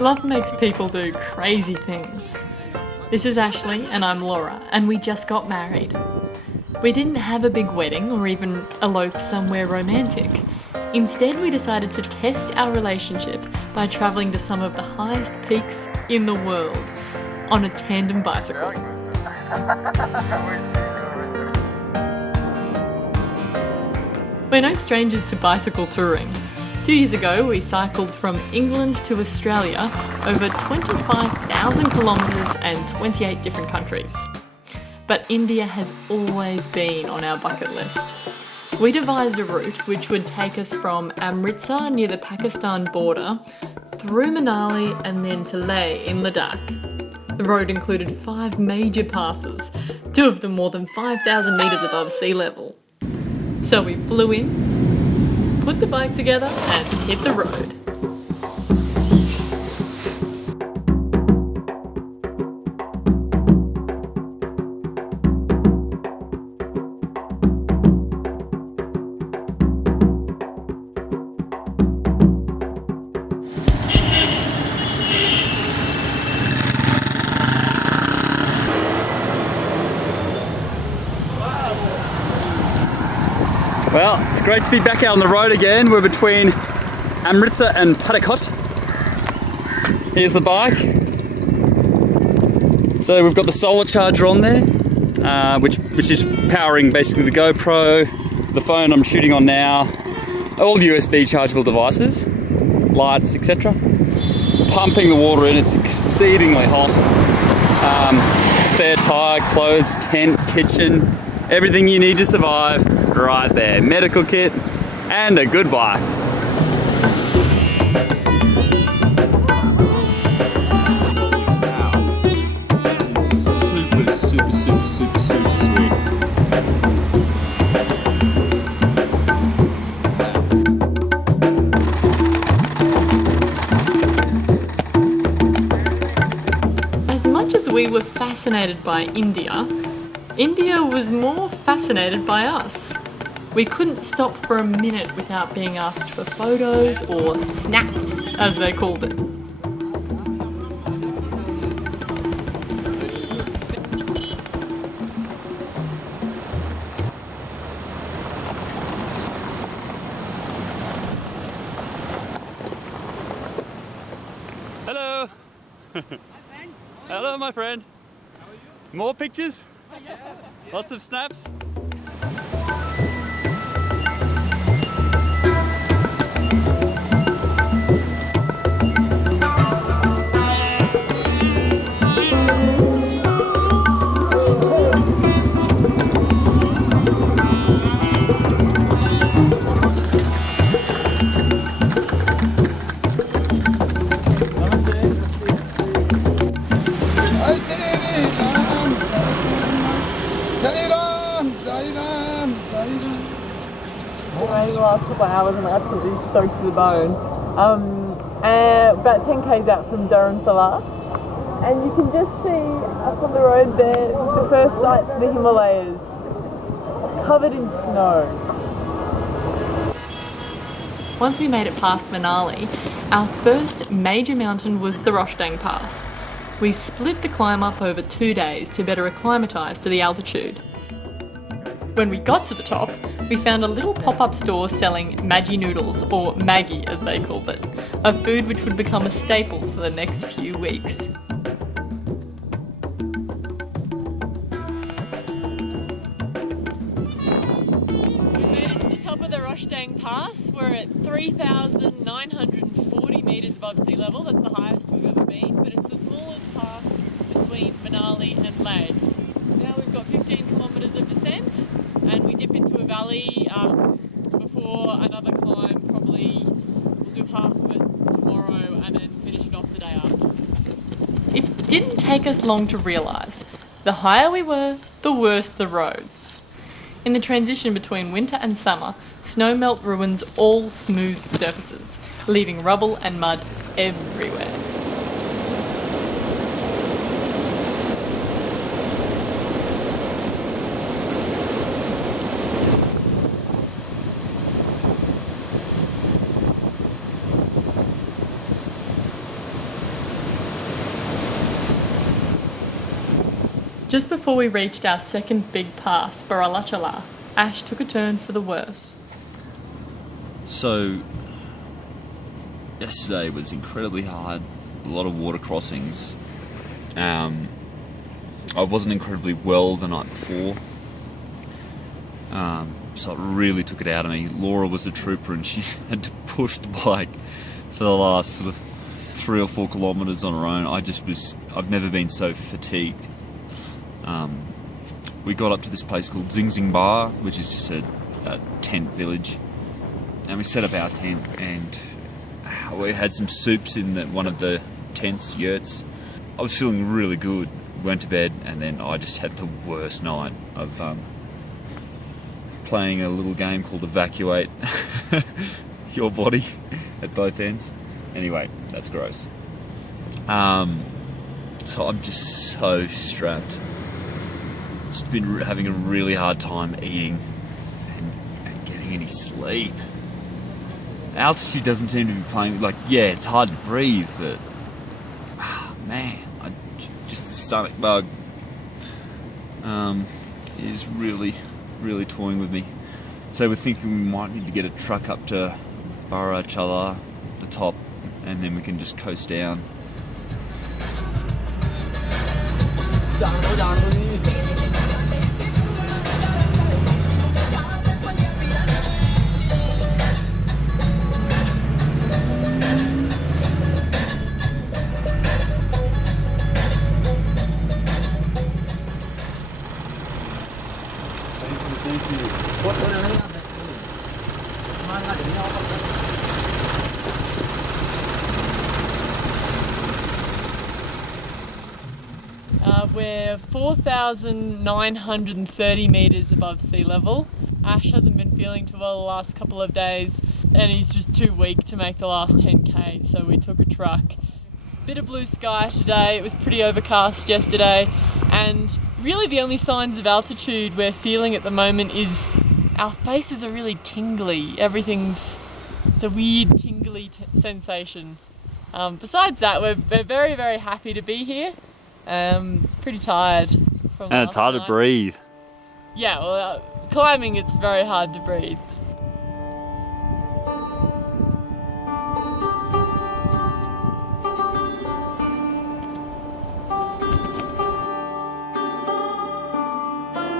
Love makes people do crazy things. This is Ashley and I'm Laura, and we just got married. We didn't have a big wedding or even elope somewhere romantic. Instead, we decided to test our relationship by travelling to some of the highest peaks in the world on a tandem bicycle. We're no strangers to bicycle touring. 2 years ago, we cycled from England to Australia over 25,000 kilometres and 28 different countries. But India has always been on our bucket list. We devised a route which would take us from Amritsar near the Pakistan border, through Manali and then to Leh in Ladakh. The road included 5 major passes, 2 of them more than 5,000 metres above sea level. So we flew in, put the bike together and hit the road. Well, it's great to be back out on the road again. We're between Amritsar and Patakot. Here's the bike. So we've got the solar charger on there, which is powering basically the GoPro, the phone I'm shooting on now, all USB chargeable devices, lights, etc. Pumping the water in, it's exceedingly hot. Spare tyre, clothes, tent, kitchen, everything you need to survive right there. Medical kit and a good bike. Super sweet. As much as we were fascinated by India, India was more fascinated by us. We couldn't stop for a minute without being asked for photos or snaps, as they called it. Hello. Hello, my friend. How are you? More pictures? Yes. Lots of snaps? The last couple of hours I'm absolutely stoked to the bone. About 10 k's out from Dharamsala, and you can just see up on the road there the first sights of the Himalayas, covered in snow. Once we made it past Manali, our first major mountain was the Roshtang Pass. We split the climb up over 2 days to better acclimatise to the altitude. When we got to the top, we found a little pop-up store selling Maggi noodles, or Maggi as they called it, a food which would become a staple for the next few weeks. We made it to the top of the Roshtang Pass. We're at 3,940 metres above sea level. That's the highest we've ever been, but it's the smallest pass between Manali and Leh. Now we've got 15 kilometres of descent, and we dip into a valley before another climb. Probably we'll do half of it tomorrow and then finish it off the day after. It didn't take us long to realise, the higher we were, the worse the roads. In the transition between winter and summer, snowmelt ruins all smooth surfaces, leaving rubble and mud everywhere. Just before we reached our second big pass, Baralachala, Ash took a turn for the worse. So, yesterday was incredibly hard, a lot of water crossings. I wasn't incredibly well the night before, so it really took it out of me. Laura was the trooper and she had to push the bike for the last sort of 3 or 4 kilometres on her own. I've never been so fatigued. We got up to this place called Zing Bar, which is just a tent village, and we set up our tent and we had some soups in one of the tents, yurts. I was feeling really good. Went to bed, and then I just had the worst night of playing a little game called Evacuate Your Body at both ends. Anyway, that's gross. So I'm just so strapped. Just been having a really hard time eating and getting any sleep. Altitude doesn't seem to be playing, like, yeah, it's hard to breathe, but man, just the stomach bug is really, really toying with me. So we're thinking we might need to get a truck up to Barachala, the top, and then we can just coast down. We're 4,930 metres above sea level. Ash hasn't been feeling too well the last couple of days and he's just too weak to make the last 10k, so we took a truck. Bit of blue sky today, it was pretty overcast yesterday, and really the only signs of altitude we're feeling at the moment is our faces are really tingly. It's a weird tingly sensation. Besides that, we're very, very happy to be here. Pretty tired from And it's hard last to night. breathe. Yeah, well, climbing it's very hard to breathe.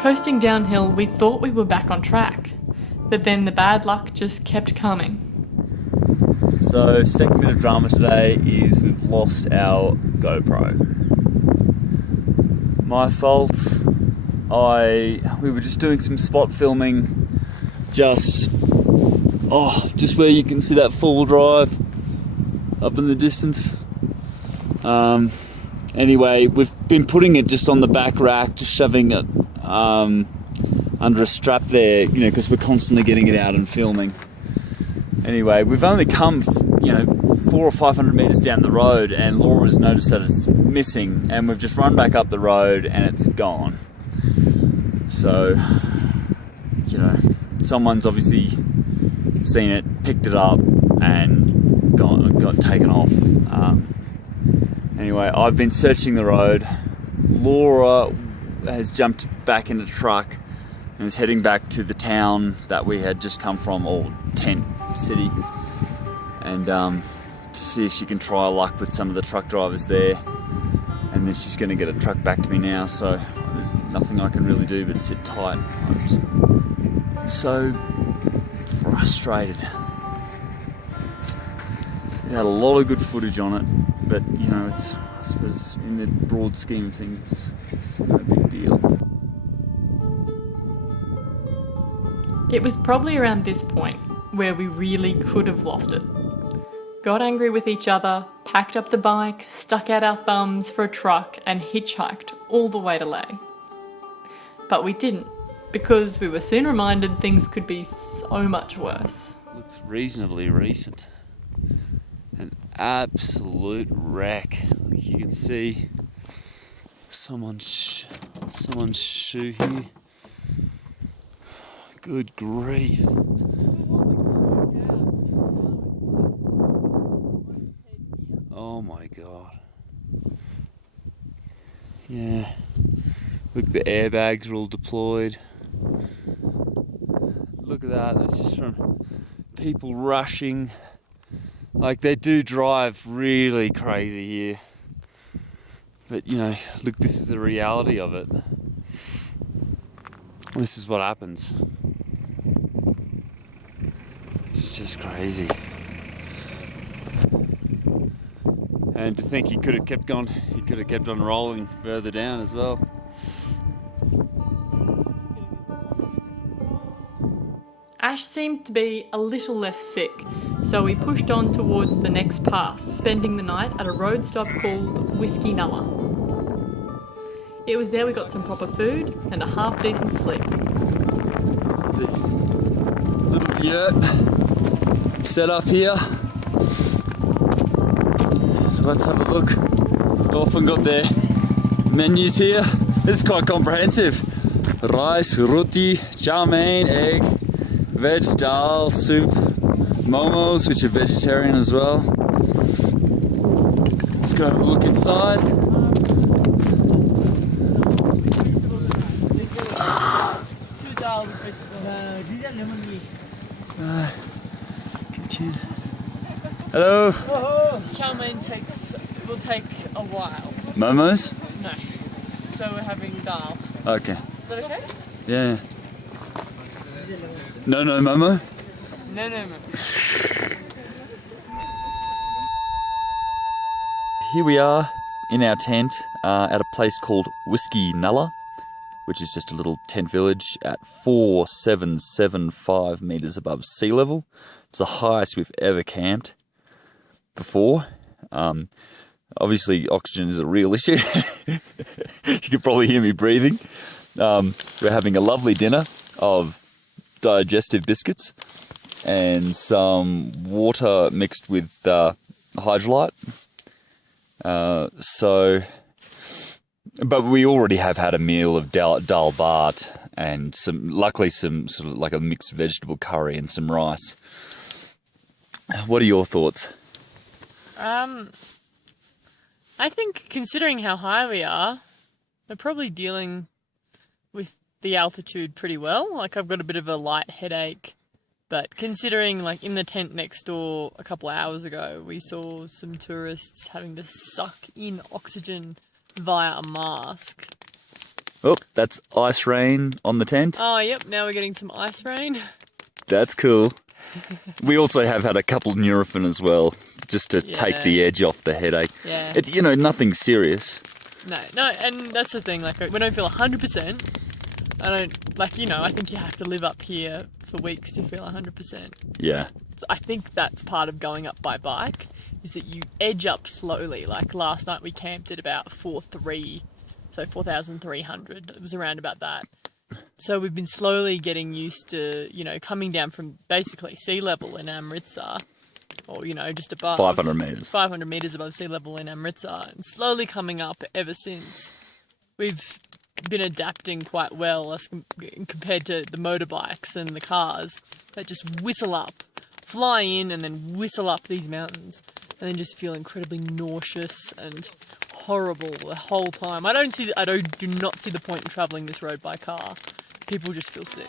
Coasting downhill, we thought we were back on track, but then the bad luck just kept coming. So, second bit of drama today is we've lost our GoPro. My fault. We were just doing some spot filming, just where you can see that four-wheel drive up in the distance. Anyway, we've been putting it just on the back rack, just shoving it under a strap there, because we're constantly getting it out and filming. Anyway, we've only come, 400 or 500 metres down the road, and Laura's noticed that it's missing, and we've just run back up the road and it's gone. So, someone's obviously seen it, picked it up, and got taken off. Anyway, I've been searching the road. Laura has jumped back in the truck and is heading back to the town that we had just come from, or tent city, and to see if she can try her luck with some of the truck drivers there, and then she's going to get a truck back to me now, so there's nothing I can really do but sit tight. I'm just so frustrated. It had a lot of good footage on it, but it's, I suppose, in the broad scheme of things, it's no big deal. It was probably around this point where we really could have lost it. Got angry with each other, packed up the bike, stuck out our thumbs for a truck and hitchhiked all the way to Leh. But we didn't, because we were soon reminded things could be so much worse. Looks reasonably recent. An absolute wreck. Like you can see someone's shoe here. Good grief. Oh my god. Yeah. Look, the airbags are all deployed. Look at that, that's just from people rushing. Like, they do drive really crazy here. But, you know, look, this is the reality of it. This is what happens. It's just crazy. And to think he could have kept on rolling further down as well. Ash seemed to be a little less sick, so we pushed on towards the next pass, spending the night at a road stop called Whiskey Nulla. It was there we got some proper food and a half-decent sleep. The little yurt set up here. So let's have a look. Often got their menus here. This is quite comprehensive. Rice, roti, chow mein, egg, veg dal, soup, momos, which are vegetarian as well. Let's go have a look inside. Hello. Chow mein will take a while. Momos? No. So we're having dal. Okay. Is that okay? Yeah. No Momo? No. Here we are in our tent at a place called Whiskey Nulla, which is just a little tent village at 4,775 metres above sea level. It's the highest we've ever camped before. Obviously, oxygen is a real issue. You can probably hear me breathing. We're having a lovely dinner of digestive biscuits and some water mixed with hydrolyte. But we already have had a meal of dal bhat and luckily some sort of like a mixed vegetable curry and some rice. What are your thoughts? I think considering how high we are, we're probably dealing with the altitude pretty well. Like, I've got a bit of a light headache, but considering, like, in the tent next door a couple of hours ago, we saw some tourists having to suck in oxygen via a mask. Oh, that's ice rain on the tent. Oh, yep, now we're getting some ice rain. That's cool. We also have had a couple of Nurofen as well, just to take the edge off the headache. Yeah. It, nothing serious. No, and that's the thing, like, we don't feel 100%. I think you have to live up here for weeks to feel 100%. Yeah. I think that's part of going up by bike, is that you edge up slowly. Like, last night we camped at about 4,300, so 4,300. It was around about that. So we've been slowly getting used to, coming down from basically sea level in Amritsar, or, just above. 500 metres. 500 metres above sea level in Amritsar, and slowly coming up ever since. We've been adapting quite well as compared to the motorbikes and the cars that just whistle up, fly in and then whistle up these mountains, and then just feel incredibly nauseous and horrible the whole time. I do not see the point in travelling this road by car. People just feel sick.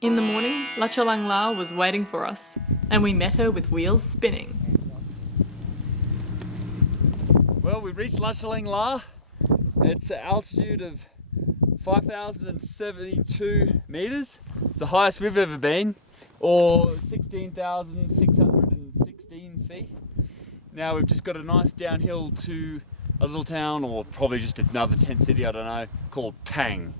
In the morning, Lachalang La was waiting for us, and we met her with wheels spinning. Well, we reached Lachalang La. It's an altitude of 5,072 metres. It's the highest we've ever been, or 16,616 feet. Now we've just got a nice downhill to a little town, or probably just another tent city, I don't know, called Pang.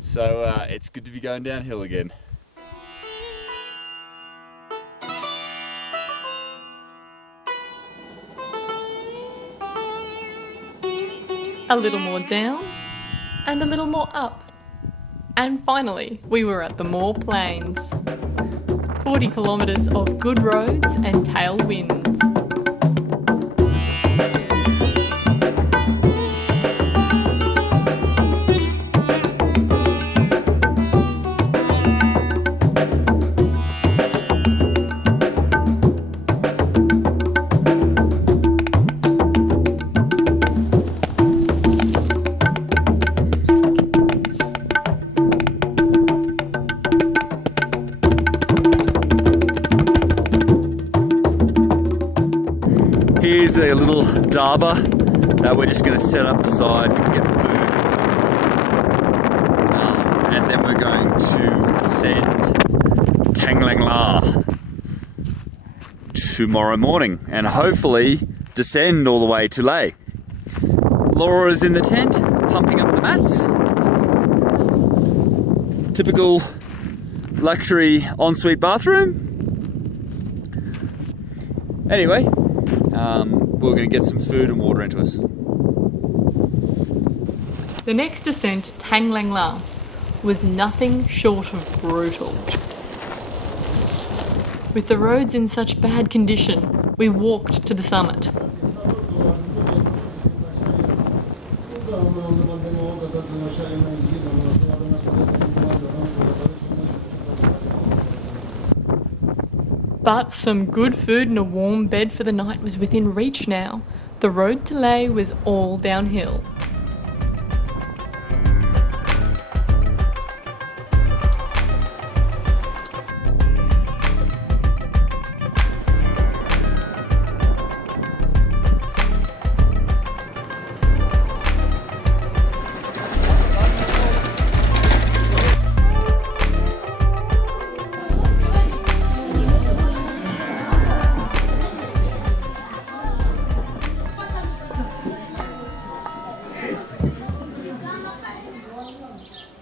So it's good to be going downhill again. A little more down, and a little more up. And finally, we were at the Moor Plains. 40 kilometres of good roads and tailwinds. is a little dhaba that we're just going to set up aside. We can get food. And then we're going to ascend Tandem tomorrow morning and hopefully descend all the way to Leh. Laura's in the tent, pumping up the mats. Typical luxury ensuite bathroom. Anyway, we're going to get some food and water into us. The next descent, Tandem, was nothing short of brutal. With the roads in such bad condition, we walked to the summit. But some good food and a warm bed for the night was within reach now. The road to Leh was all downhill.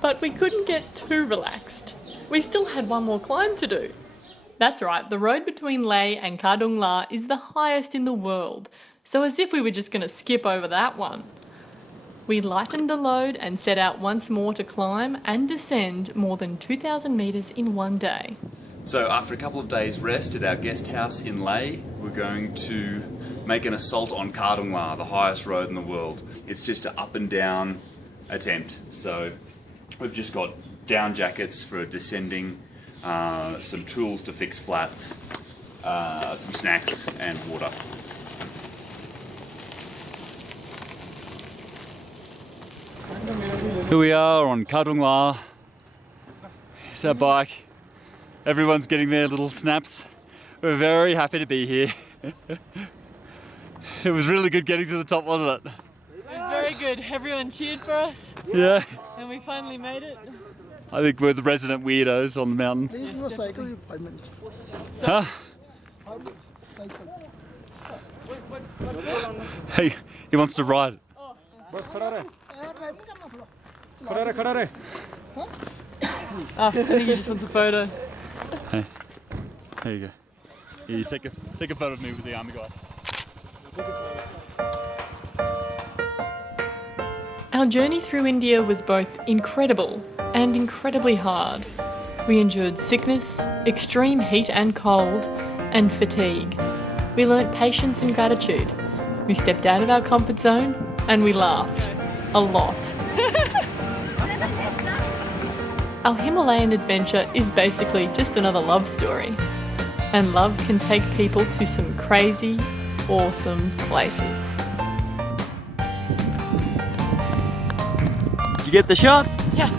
But we couldn't get too relaxed. We still had one more climb to do. That's right, the road between Leh and Kardung La is the highest in the world, so as if we were just going to skip over that one. We lightened the load and set out once more to climb and descend more than 2,000 metres in one day. So after a couple of days rest at our guest house in Leh, we're going to make an assault on Kardung La, the highest road in the world. It's just an up and down attempt. So we've just got down jackets for descending, some tools to fix flats, some snacks and water. Here we are on Kardung La. It's our bike. Everyone's getting their little snaps. We're very happy to be here. It was really good getting to the top, wasn't it? It was very good. Everyone cheered for us. Yeah. And we finally made it. I think we're the resident weirdos on the mountain. Yes, cycle 5 minutes. Huh? Hey, he wants to ride it. I think he just wants a photo. Hey, there you go. Here, you take a photo of me with the army guy. Our journey through India was both incredible and incredibly hard. We endured sickness, extreme heat and cold, and fatigue. We learnt patience and gratitude. We stepped out of our comfort zone and we laughed. A lot. Our Himalayan adventure is basically just another love story. And love can take people to some crazy, awesome places. Did you get the shot? Yeah.